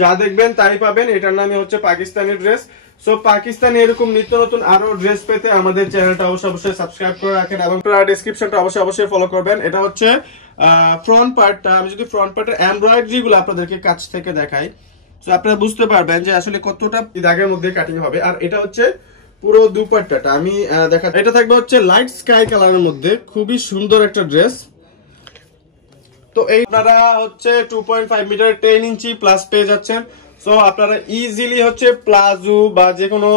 যা দেখবেন তাই পাবেন। এটার নামই হচ্ছে পাকিস্তানি ড্রেস। সো পাকিস্তানি এরকম নিত্য নতুন আরো ড্রেস পেতে আমাদের চ্যানেলটা অবশ্যই সাবস্ক্রাইব করে রাখেন এবং ডেসক্রিপশনটা অবশ্যই ফলো করবেন। এটা হচ্ছে ফ্রন্ট পার্টটা। আমি যদি ফ্রন্ট পার্টের এমব্রয়ডারি গুলো আপনাদেরকে কাছ থেকে দেখাই, তো আপনারা বুঝতে পারবেন যে আসলে কতটা দাগের মধ্যে কাটিং হবে। আর এটা হচ্ছে পুরো দুপাট্টাটা আমি দেখা, এটা থাকবে হচ্ছে লাইট স্কাই কালারের মধ্যে, খুবই সুন্দর একটা ড্রেস। তো এই আপনারা হচ্ছে 2.5 মিটার 10 ইঞ্চি প্লাস পেয়ে যাচ্ছেন। সো আপনারা ইজিলি হচ্ছে প্লাজো বা যে কোনো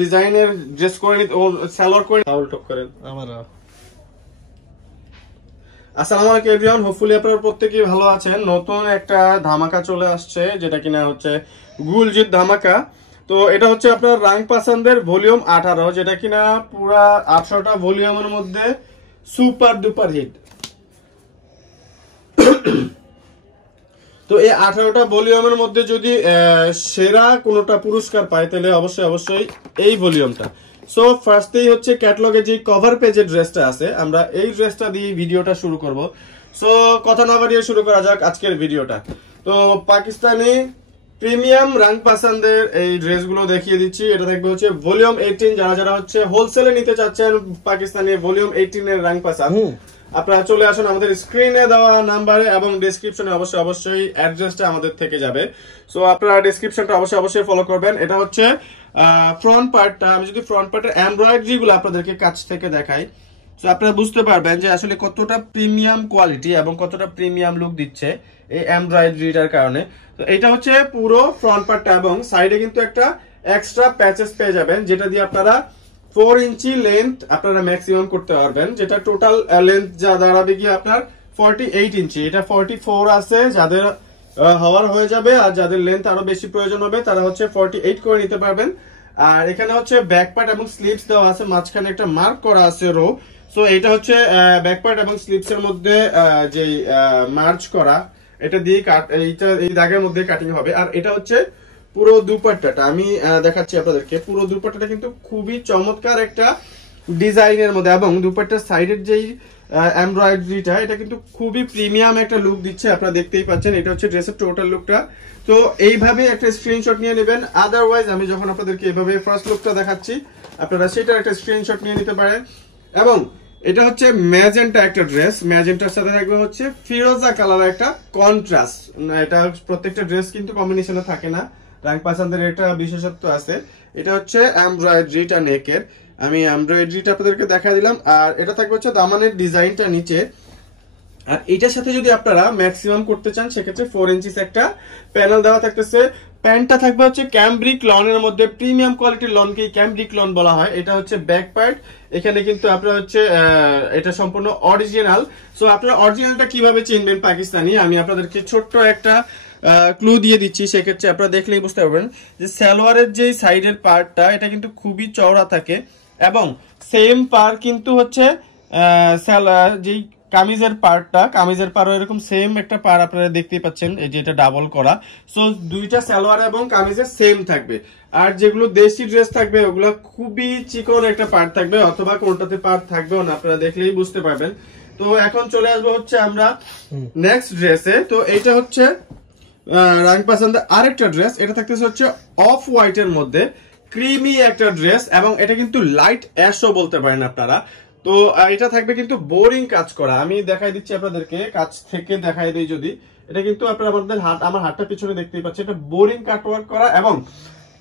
ডিজাইনের ড্রেস করে নিতে ও সালোয়ার করে টক করেন আমরা। আসসালামু আলাইকুম এভরিওয়ান, হোপফুলি আপনারা প্রত্যেকেই ভালো আছেন। নতুন একটা ধামাকা চলে আসছে যেটা কিনা হচ্ছে গুলজিত ধামাকা। তো এটা হচ্ছে আপনার রাং পাসানদের ভলিউম 18, যেটা কিনা পুরা 18টা ভলিউমের মধ্যে সুপার ডুপার হিট। তো এই 18টা ভলিউমের মধ্যে যদি সেরা কোনোটা পুরস্কার পায় তাহলে অবশ্যই এই ভলিউমটা। সো ফার্স্টেই হচ্ছে ক্যাটালগে যে কভার পেজের ড্রেসটা আছে, আমরা এই ড্রেসটা দিয়ে ভিডিওটা শুরু করব। সো কথা না বাড়িয়ে শুরু করা যাক আজকের ভিডিওটা। তো পাকিস্তানি প্রিমিয়াম রাং পাসানদের এই ড্রেসগুলো দেখিয়ে দিচ্ছি। এটা দেখবে হচ্ছে ভলিউম 18। যারা হচ্ছে হোলসেলে নিতে চাচ্ছেন পাকিস্তানি ভলিউম 18 এর রাং পাসান, আপনারা চলে আসুন আমাদের স্ক্রিনে দেওয়া নাম্বারে এবং ডেসক্রিপশনে অবশ্যই অ্যাড্রেসটা আমাদের থেকে যাবে। সো আপনারা ডেসক্রিপশনটা অবশ্যই ফলো করবেন। এটা হচ্ছে ফ্রন্ট পার্টটা। আমি যদি ফ্রন্ট পার্টের এমব্রয়ডারি গুলো আপনাদেরকে কাছ থেকে দেখাই, তো আপনারা বুঝতে পারবেন যে আসলে কতটা প্রিমিয়াম কোয়ালিটি এবং কতটা প্রিমিয়াম লুক দিচ্ছে এই এমব্রয়ডারিটার কারণে। তো এটা হচ্ছে পুরো ফ্রন্ট পার্টটা এবং সাইডে কিন্তু একটা এক্সট্রা প্যাচেস পেয়ে যাবেন, যেটা দিয়ে আপনারা 4 ইঞ্চি লেন্থ আপনারা ম্যাক্সিমাম করতে পারবেন, যেটা টোটাল লেন্থ যা দাঁড়াবে গিয়ে আপনার 48 ইঞ্চি। এটা 44 আছে যাদের হওয়ার হয়ে যাবে, আর যাদের লেন্থ আরো বেশি প্রয়োজন হবে তারা হচ্ছে 48 করে নিতে পারবেন। আর এখানে হচ্ছে ব্যাক পার্ট এবং স্লিভস দেওয়া আছে, মাঝখানে একটা মার্ক করা আছে রো। সো এটা হচ্ছে ব্যাক পার্ট এবং স্লিভস এর মধ্যে যে মার্চ করা, এটা দিয়ে এই দাগের মধ্যে কাটিং হবে। আর এটা হচ্ছে পুরো দুপাট্টাটা আমি দেখাচ্ছি আপনাদেরকে। পুরো দুপাট্টাটা কিন্তু খুবই চমৎকার একটা ডিজাইনের মধ্যে এবং দুপাট্টার সাইডের যেই এমব্রয়ডারিটা, এটা কিন্তু খুবই প্রিমিয়াম একটা লুক দিচ্ছে। আপনারা দেখতেই পাচ্ছেন, এটা হচ্ছে ড্রেসের টোটাল লুকটা। তো এইভাবে একটা স্ক্রিনশট নিয়ে নেবেন। আদারওয়াইজ আমি যখন আপনাদেরকে এইভাবে ফার্স্ট লুকটা দেখাচ্ছি, আপনারা সেটার একটা স্ক্রিনশট নিয়ে নিতে পারেন। এবং এটা হচ্ছে ম্যাজেন্টা একটা ড্রেস, ম্যাজেন্টার সাথে থাকবে হচ্ছে ফিরোজা কালার একটা কন্ট্রাস্ট। এটা প্রত্যেকটা ড্রেস কিন্তু কম্বিনেশনে থাকে না, রাং পাসানদের এটা বিশেষত্ব আছে। এটা হচ্ছে এমব্রয়ডারিটা নেকের, আমি এমব্রয়ডারিটা আপনাদেরকে দেখা দিলাম। আর এটা থাকবে হচ্ছে দামানের ডিজাইনটা নিচে। আর এটার সাথে যদি আপনারা ম্যাক্সিমাম করতে চান সেক্ষেত্রে 4 ইঞ্চিস একটা প্যানেল দেওয়া থাকতেছে। প্যান্টটা থাকবে হচ্ছে ক্যামব্রিক লনের মধ্যে, প্রিমিয়াম কোয়ালিটির লনকেই ক্যামব্রিক লন বলা হয়। এটা হচ্ছে ব্যাক পার্ট, এখানে কিন্তু আপনারা হচ্ছে এটা সম্পূর্ণ অরিজিনাল। সো আপনারা অরিজিনালটা কিভাবে চিনবেন পাকিস্তানি, আমি আপনাদেরকে ছোট্ট একটা ক্লু দিয়ে দিচ্ছি। সেক্ষেত্রে আপনারা দেখলেই বুঝতে পারবেন যে সালোয়ারের যে সাইডের পার্টটা এটা কিন্তু খুবই চওড়া থাকে এবং সেম পার কিন্তু হচ্ছে যেই কামিজের পাড়ও এরকম সেম একটা পার আপনারা দেখতেই পাচ্ছেন, এই যে এটা ডাবল করা। সো দুইটা সালোয়ার এবং কামিজের সেম থাকবে। আর যেগুলো দেশি ড্রেস থাকবে ওগুলো খুবই চিকন একটা পার্ট থাকবে, অথবা কোনটাতে পার্ট থাকবেও না, আপনারা দেখলেই বুঝতে পারবেন। তো এখন চলে আসবো হচ্ছে আমরা নেক্সট ড্রেসে। তো এইটা হচ্ছে রাং পাসানদের আরেকটা ড্রেস। এটা থাকতেছে হচ্ছে অফ হোয়াইটের মধ্যে ক্রিমি একটা ড্রেস এবং এটা কিন্তু লাইট অ্যাশও বলতে পারেন আপনারা। তো এটা থাকবে কিন্তু বোরিং কাজ করা। আমি দেখাই দিচ্ছি আপনাদেরকে, কাছ থেকে দেখাই দিই যদি। এটা কিন্তু আপনারা আমাদের আমার হাতটা পিছনে দেখতেই পাচ্ছেন, এটা বোরিং কাটওয়ার্ক করা এবং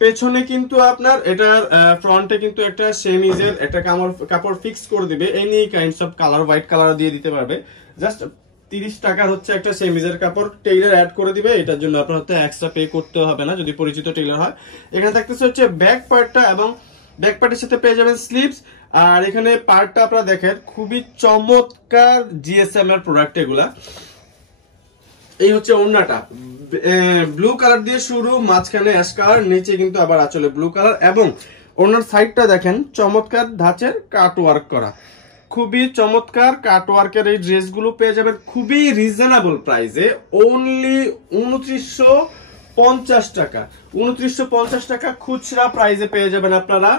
পেছনে কিন্তু আপনার এটার ফ্রন্টে কিন্তু একটা সেমিজের একটা কাপড় ফিক্স করে দিবে। Any kinds of colour, white colour দিয়ে দিতে পারবে। জাস্ট 30 টাকার হচ্ছে একটা সেমিজের কাপড় টেইলার অ্যাড করে দিবে। এটার জন্য আপনার হচ্ছে এক্সট্রা পে করতে হবে না যদি পরিচিত টেইলার হয়। এখানে থাকতেছে হচ্ছে ব্যাক পার্টটা এবং ব্যাক পার্টের সাথে পেয়ে যাবেন স্লিভস। আর এখানে পার্টটা আপনারা দেখেন খুবই চমৎকার জিএসএম এর প্রোডাক্ট এগুলা। এই হচ্ছে ওড়নাটা, ব্লু কালার দিয়ে শুরু, মাঝখানে অ্যাশ কালার, নিচে কিন্তু আবার আঁচলে ব্লু কালার এবং ওড়নার সাইডটা দেখেন চমৎকার ধাঁচের কাটওয়ার্ক করা। খুবই চমৎকার কাটওয়ার্কের এই ড্রেসগুলো পেয়ে যাবেন খুবই রিজনেবল প্রাইসে, অনলি 2950 টাকা। 2950 টাকা খুচরা প্রাইসে পেয়ে যাবেন আপনারা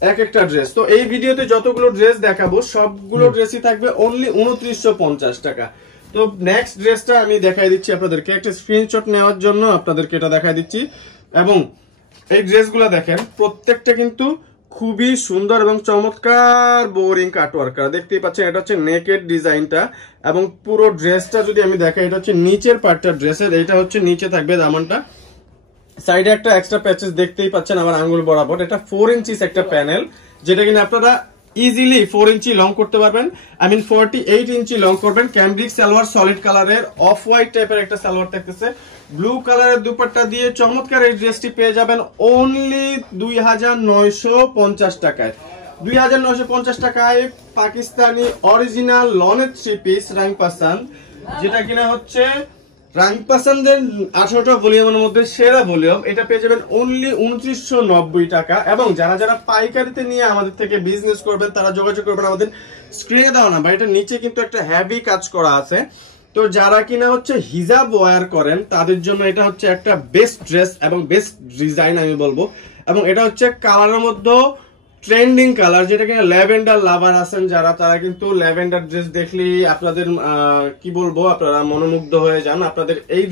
এক একটা ড্রেস। তো এই ভিডিওতে যতগুলো ড্রেস দেখাবো সবগুলো ড্রেসই থাকবে অনলি 2950 টাকা। তো নেক্সট ড্রেসটা আমি দেখাই দিচ্ছি আপনাদেরকে, একটা স্ক্রিনশট নেওয়ার জন্য আপনাদেরকে এটা দেখাই দিচ্ছি। এবং এই ড্রেসগুলো দেখেন প্রত্যেকটা কিন্তু খুবই সুন্দর এবং চমৎকার বোরিং কাটওয়ার্ক করা, দেখতেই পাচ্ছেন। এটা হচ্ছে নেকের ডিজাইনটা এবং পুরো ড্রেসটা যদি আমি দেখাই, এটা হচ্ছে নিচের পার্টটা ড্রেসের, এটা হচ্ছে নিচে থাকবে দামানটা, সাইডে একটা এক্সট্রা প্যাচেস দেখতেই পাচ্ছেন আমার আঙ্গুল বরাবর। এটা 4 ইঞ্চিস একটা প্যানেল, যেটা কিনা আপনারা ইজিলি 4 ইঞ্চি লং করতে পারবেন, 48 ইঞ্চি লং করবেন। ক্যামব্রিক সালোয়ার, সলিড কালারের অফ হোয়াইট টাইপের একটা সালোয়ার থাকতেছে, ব্লু কালারের দুপাট্টা দিয়ে চমৎকার এই ড্রেসটি পেয়ে যাবেন অনলি 2950 টাকায়। 2950 টাকায় পাকিস্তানি অরিজিনাল লনের 3 পিস রাং পাসান, যেটা কিনা হচ্ছে রাং পাসানদের 18টা ভলিউমের মধ্যে সেরা ভলিউম। এটা পেয়ে যাবেন অনলি 2990 টাকা। এবং যারা যারা পাইকারিতে নিয়ে আমাদের থেকে বিজনেস করবেন তারা যোগাযোগ করবেন আমাদের স্ক্রিনে দেওয়া নাম্বার। এটা নিচে কিন্তু একটা হেভি কাজ করা আছে। তো যারা কিনা হচ্ছে হিজাব ওয়্যার করেন তাদের জন্য এটা হচ্ছে একটা বেস্ট ড্রেস এবং বেস্ট ডিজাইন আমি বলবো। এবং এটা হচ্ছে কালারের মধ্যে ট্রেন্ডিং কালার, যেটা কিনা ল্যাভেন্ডার লাভার আছেন যারা, তারা কিন্তু ল্যাভেন্ডার ড্রেস দেখলেই আপনাদের কি বলবো, আপনারা মনোমুগ্ধ হয়ে যান। আপনাদের এই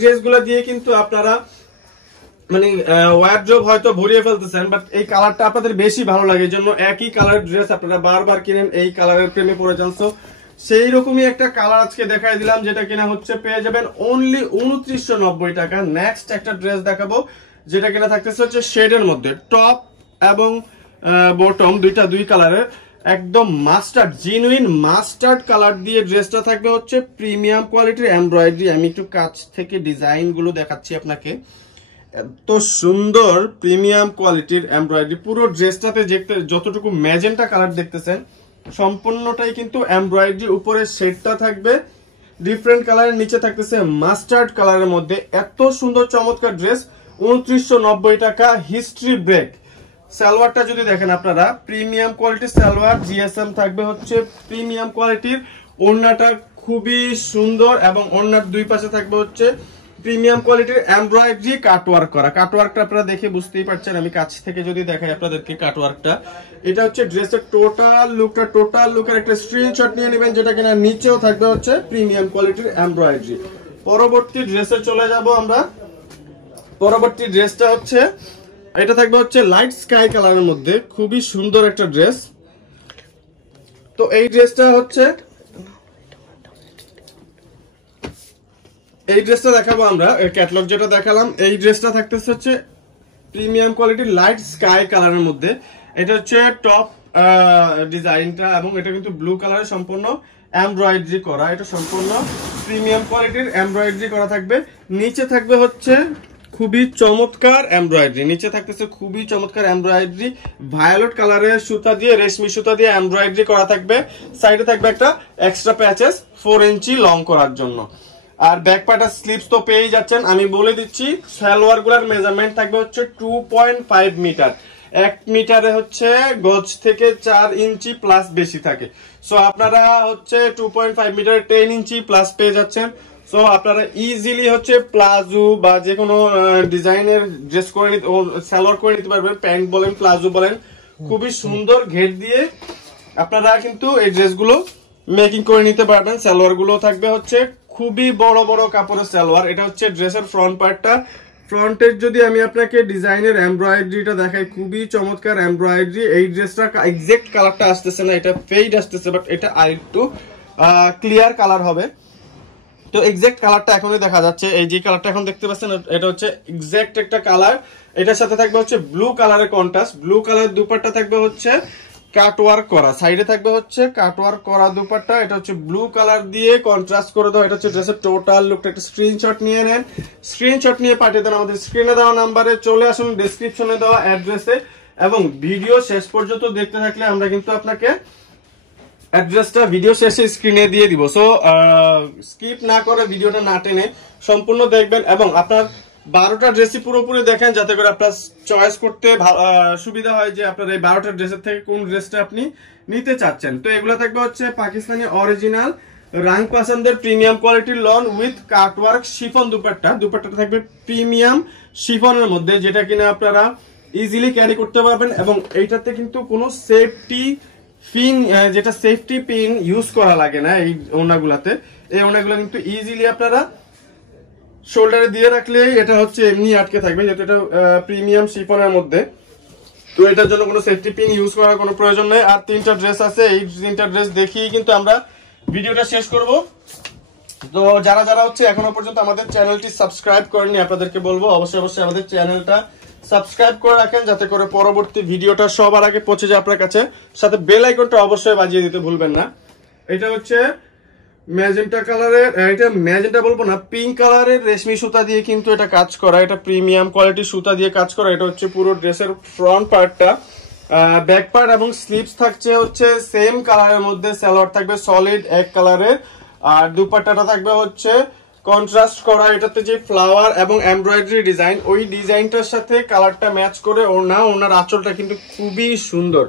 ড্রেসগুলো দিয়ে কিন্তু আপনারা মানে ওয়ার্ড্রোব হয়তো ভরিয়ে ফেলতেছেন, বাট এই কালারটা আপনাদের বেশি ভালো লাগে, এই জন্য একই কালার ড্রেস আপনারা বারবার কিনেন, এই কালারের প্রেমে পড়ে যান। সো সেই রকমই একটা কালার আজকে দেখাই দিলাম, যেটা কিনা হচ্ছে পেয়ে যাবেন অনলি 2990 টাকা। নেক্সট একটা ড্রেস দেখাবো, যেটা কিনা থাকতেছে হচ্ছে শেডের মধ্যে, টপ এবং বটম দুই কালারের, একদম মাস্টার্ড, জেনুইন মাস্টার্ড কালার দিয়ে ড্রেসটা থাকবে হচ্ছে প্রিমিয়াম কোয়ালিটির এমব্রয়ডারি। আমি একটু কাছ থেকে ডিজাইন গুলো দেখাচ্ছি আপনাকে, এত সুন্দর প্রিমিয়াম কোয়ালিটির এমব্রয়ডারি। পুরো ড্রেসটাতে যতটুকু ম্যাজেন্টা কালার দেখতেছেন সম্পূর্ণটাই কিন্তু এমব্রয়ডারি, উপরে শেডটা থাকবে ডিফারেন্ট কালারের, নিচে থাকতেছে মাস্টার্ড কালারের মধ্যে। এত সুন্দর চমৎকার ড্রেস 2990 টাকা। হিস্ট্রি ব্রেক সালোয়ারটা যদি দেখেন আপনারা, প্রিমিয়াম কোয়ালিটির সালোয়ার, জিএসএম থাকবে হচ্ছে প্রিমিয়াম কোয়ালিটির। ওড়নাটা খুবই সুন্দর এবং ওড়নার দুই পাশে থাকবে হচ্ছে প্রিমিয়াম কোয়ালিটির এমব্রয়ডারি কাটওয়ার্ক করা। কাটওয়ার্কটা আপনারা দেখে বুঝতেই পারছেন, আমি কাছ থেকে যদি দেখাই আপনাদেরকে কাটওয়ার্কটা, এটা হচ্ছে ড্রেসের টোটাল লুকের একটা স্ক্রিনশট নিয়ে নেবেন, যেটা কিনা নিচেও থাকবে হচ্ছে প্রিমিয়াম কোয়ালিটির এমব্রয়ডারি। পরবর্তী ড্রেসে চলে যাব আমরা। পরবর্তী ড্রেসটা হচ্ছে, এটা থাকবে হচ্ছে লাইট স্কাই কালারের মধ্যে, খুবই সুন্দর একটা ড্রেস। তো এই ড্রেসটা দেখাবো আমরা, ক্যাটালগ যেটা দেখালাম, এই ড্রেসটা থাকতেছে হচ্ছে প্রিমিয়াম কোয়ালিটির লাইট স্কাই কালারের মধ্যে। এটা হচ্ছে টপ ডিজাইনটা এবং এটা কিন্তু ব্লু কালারের সম্পূর্ণ এমব্রয়ডারি করা, এটা সম্পূর্ণ প্রিমিয়াম কোয়ালিটির এমব্রয়ডারি করা থাকবে। নিচে থাকবে হচ্ছে খুবই চমৎকার এমব্রয়ডারি, নিচে থাকতেছে খুবই চমৎকার এমব্রয়ডারি, ভায়োলেট কালারের সুতা দিয়ে, রেশমি সুতা দিয়ে এমব্রয়ডারি করা থাকবে। সাইডে থাকবে একটা এক্সট্রা প্যাচেস 4 ইঞ্চি লং করার জন্য। আর ব্যাক পার্টের স্লিপস তো পেয়ে যাচ্ছেন। আমি বলে দিচ্ছি সালোয়ার গুলার মেজারমেন্ট থাকবে হচ্ছে 2.5 মিটার। 1 মিটারে হচ্ছে গজ থেকে 4 ইঞ্চি প্লাস বেশি থাকে। সো আপনারা হচ্ছে 2.5 মিটার 10 ইঞ্চি প্লাস পেয়ে যাচ্ছেন। সো আপনারা ইজিলি হচ্ছে প্লাজো বা যে কোনো ডিজাইনের ড্রেস করে নিতে, সালোয়ার করে নিতে পারবেন, প্যান্ট বলেন প্লাজো বলেন, খুবই সুন্দর ঘের দিয়ে আপনারা কিন্তু এই ড্রেসগুলো মেকিং করে নিতে পারবেন। সালোয়ার গুলো থাকবে হচ্ছে খুবই বড় বড় কাপড়ের সালোয়ার। এটা হচ্ছে ড্রেসের ফ্রন্ট পার্টটা। ফ্রন্টের যদি আমি আপনাকে ডিজাইনের এমব্রয়ডারিটা দেখাই, খুবই চমৎকার এমব্রয়ডারি। এই ড্রেসটা এক্সাক্ট কালারটা আসতেছে না, এটা ফেড আসতেছে, বাট এটা আরেকটু ক্লিয়ার কালার হবে। তো এক্সাক্ট কালারটা এখনই দেখা যাচ্ছে, এই যে কালারটা এখন দেখতে পাচ্ছেন এটা হচ্ছে এক্সাক্ট একটা কালার। এটার সাথে থাকবে হচ্ছে ব্লু কালারের কন্ট্রাস্ট, ব্লু কালারের দুপাট্টা থাকবে হচ্ছে কাটওয়ার্ক করা, সাইডে থাকবে হচ্ছে কাটওয়ার্ক করা দুপাট্টা। এটা হচ্ছে ব্লু কালার দিয়ে কন্ট্রাস্ট করে দাও। এটা হচ্ছে ড্রেসের টোটাল লুকটা, একটা স্ক্রিনশট নিয়ে নেন, স্ক্রিনশট নিয়ে পাঠিয়ে দেন আমাদের স্ক্রিনে দেওয়া নাম্বারে, চলে আসুন ডেসক্রিপশনে দেওয়া অ্যাড্রেসে। এবং ভিডিও শেষ পর্যন্ত দেখতে থাকলে আমরা কিন্তু আপনাকে অ্যাড্রেসটা ভিডিও শেষে স্ক্রিনে দিয়ে দিব। সো স্কিপ না করে ভিডিওটা না টেনে সম্পূর্ণ দেখবেন এবং আপনার 12টা ড্রেসই পুরোপুরি দেখেন, যাতে করে আপনার চয়েস করতে সুবিধা হয় যে আপনার এই 12টা ড্রেসের থেকে কোন ড্রেসটা আপনি নিতে চাচ্ছেন। তো এগুলো থাকবে হচ্ছে পাকিস্তানি অরিজিনাল রাং পাসানদের প্রিমিয়াম কোয়ালিটির lawn with cutwork chiffon dupatta. দুপাট্টাটা থাকবে প্রিমিয়াম শিফনের মধ্যে, যেটা কিনা আপনারা ইজিলি ক্যারি করতে পারবেন এবং এইটাতে কিন্তু কোনো সেফটি পিন, যেটা সেফটি পিন ইউজ করা লাগে না এই ওড়নাগুলাতে, এই ওড়নাগুলো কিন্তু ইজিলি আপনারা শোল্ডারে দিয়ে রাখলে এটা হচ্ছে এমনি আটকে থাকবে, যেহেতু এটা প্রিমিয়াম শিফনের মধ্যে। তো এটার জন্য কোনো সেফটি পিন ইউজ করার কোনো প্রয়োজন নেই। আর 3টা ড্রেস আছে, এই 3টা ড্রেস দেখিয়ে কিন্তু আমরা ভিডিওটা শেষ করব। তো যারা যারা হচ্ছে এখনো পর্যন্ত আমাদের চ্যানেলটি সাবস্ক্রাইব করেননি, আপনাদেরকে বলবো অবশ্যই অবশ্যই আমাদের চ্যানেলটা সাবস্ক্রাইব করে রাখেন, যাতে করে পরবর্তী ভিডিওটা সবার আগে পৌঁছে যায় আপনার কাছে। সাথে বেল আইকনটা অবশ্যই বাজিয়ে দিতে ভুলবেন না। এটা হচ্ছে ম্যাজেন্টা কালারের, এটা ম্যাজেন্টা বলবো না, পিঙ্ক কালারের রেশমি সুতা দিয়ে কিন্তু এটা কাজ করা, এটা প্রিমিয়াম কোয়ালিটির সুতা দিয়ে কাজ করা। এটা হচ্ছে পুরো ড্রেসের ফ্রন্ট পার্টটা, ব্যাক পার্ট এবং স্লিভস থাকছে হচ্ছে সেম কালারের মধ্যে, সালোয়ার থাকবে সলিড এক কালারের, আর দুপাট্টাটা থাকবে হচ্ছে কন্ট্রাস্ট করা। এটাতে যে ফ্লাওয়ার এবং এমব্রয়ডারি ডিজাইন, ওই ডিজাইনটার সাথে কালারটা ম্যাচ করে ওড়নার আঁচলটা কিন্তু খুবই সুন্দর,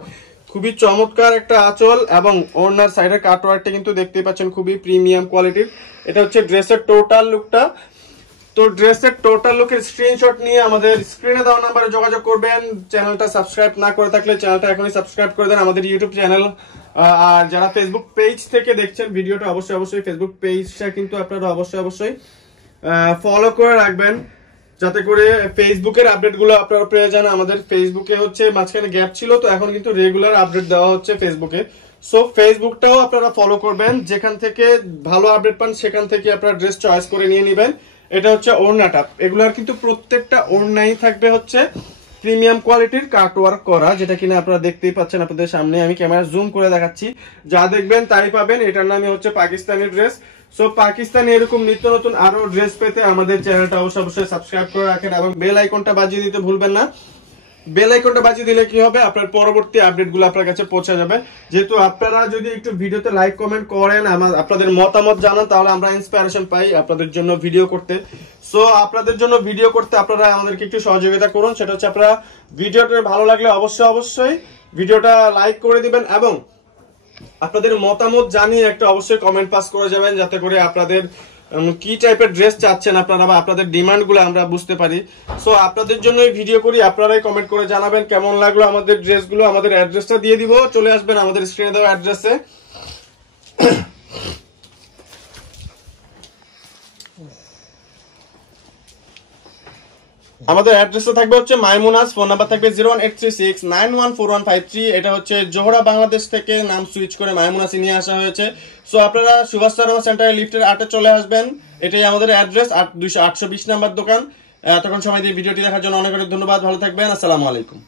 খুবই চমৎকার একটা আঁচল, এবং ওড়নার সাইডের কাটওয়ার্কটা কিন্তু দেখতেই পাচ্ছেন খুবই প্রিমিয়াম কোয়ালিটির। এটা হচ্ছে ড্রেসের টোটাল লুকটা। তো ড্রেসের টোটাল লুকের স্ক্রিনশট নিয়ে আমাদের স্ক্রিনে দেওয়া নাম্বারে যোগাযোগ করবেন। চ্যানেলটা সাবস্ক্রাইব না করে থাকলে চ্যানেলটা এখনই সাবস্ক্রাইব করে দেন, আমাদের ইউটিউব চ্যানেল। আর যারা ফেসবুক পেজ থেকে দেখছেন ভিডিওটা, অবশ্যই অবশ্যই ফেসবুক পেজটা কিন্তু আপনারা অবশ্যই অবশ্যই ফলো করে রাখবেন, যাতে করে ফেসবুকের আপডেটগুলো আপনারা পেয়ে যান। আমাদের ফেসবুকে হচ্ছে মাঝখানে গ্যাপ ছিল, তো এখন কিন্তু রেগুলার আপডেট দেওয়া হচ্ছে ফেসবুকে। সো ফেসবুকটাও আপনারা ফলো করবেন, যেখান থেকে ভালো আপডেট পান সেখান থেকে আপনারা ড্রেস চয়েস করে নিয়ে নেবেন। এটা হচ্ছে ওড়নাটা, এগুলোর কিন্তু প্রত্যেকটা ওড়নাই থাকবে হচ্ছে প্রিমিয়াম কোয়ালিটির কাটওয়ার্ক করা, যেটা কিনা আপনারা দেখতেই পাচ্ছেন আপনাদের সামনে। আমি ক্যামেরা জুম করে দেখাচ্ছি, যা দেখবেন তাই পাবেন। এটার নামই হচ্ছে পাকিস্তানি ড্রেস। সো পাকিস্তানি এরকম নিত্য নতুন আরো ড্রেস পেতে আমাদের চ্যানেলটা অবশ্যই অবশ্যই সাবস্ক্রাইব করে রাখেন, এবং বেল আইকনটা বাজিয়ে দিতে ভুলবেন না। বেল আইকনটা বাজিয়ে দিলে কি হবে, আপনার পরবর্তী আপডেটগুলো আপনার কাছে পৌঁছে যাবে। যেহেতু আপনারা যদি একটু ভিডিওতে লাইক কমেন্ট করেন, আপনাদের মতামত জানান, তাহলে আমরা ইন্সপিরেশন পাই আপনাদের জন্য ভিডিও করতে। সো আপনাদের জন্য ভিডিও করতে আপনারা আমাদেরকে একটু সহযোগিতা করুন। সেটা হচ্ছে আপনারা ভিডিওটা ভালো লাগলে অবশ্যই অবশ্যই ভিডিওটা লাইক করে দিবেন, এবং আপনাদের মতামত জানিয়ে একটা অবশ্যই কমেন্ট পাস করে যাবেন, যাতে করে আপনাদের কি টাইপের ড্রেস চাচ্ছেন আপনারা, বা আপনাদের ডিমান্ডগুলো আমরা বুঝতে পারি। সো আপনাদের জন্য এই ভিডিও করি, আপনারাই কমেন্ট করে জানাবেন কেমন লাগলো আমাদের ড্রেসগুলো। আমাদের অ্যাড্রেসটা দিয়ে দিব, চলে আসবেন আমাদের স্ক্রিনে দেওয়া অ্যাড্রেসে। আমাদের অ্যাড্রেসটা থাকবে হচ্ছে মাইমুনাস, ফোন নাম্বার থাকবে 01836914153। এটা হচ্ছে জোহরা বাংলাদেশ থেকে নাম সুইচ করে মাইমুনাসে নিয়ে আসা হয়েছে। সো আপনারা সুভাষ সারোয়ার সেন্টারে লিফটের 8-এ চলে আসবেন, এটাই আমাদের অ্যাড্রেস, 820 নাম্বার দোকান। এতক্ষণ সময় দিয়ে ভিডিওটি দেখার জন্য অনেক অনেক ধন্যবাদ, ভালো থাকবেন, আসসালামু আলাইকুম।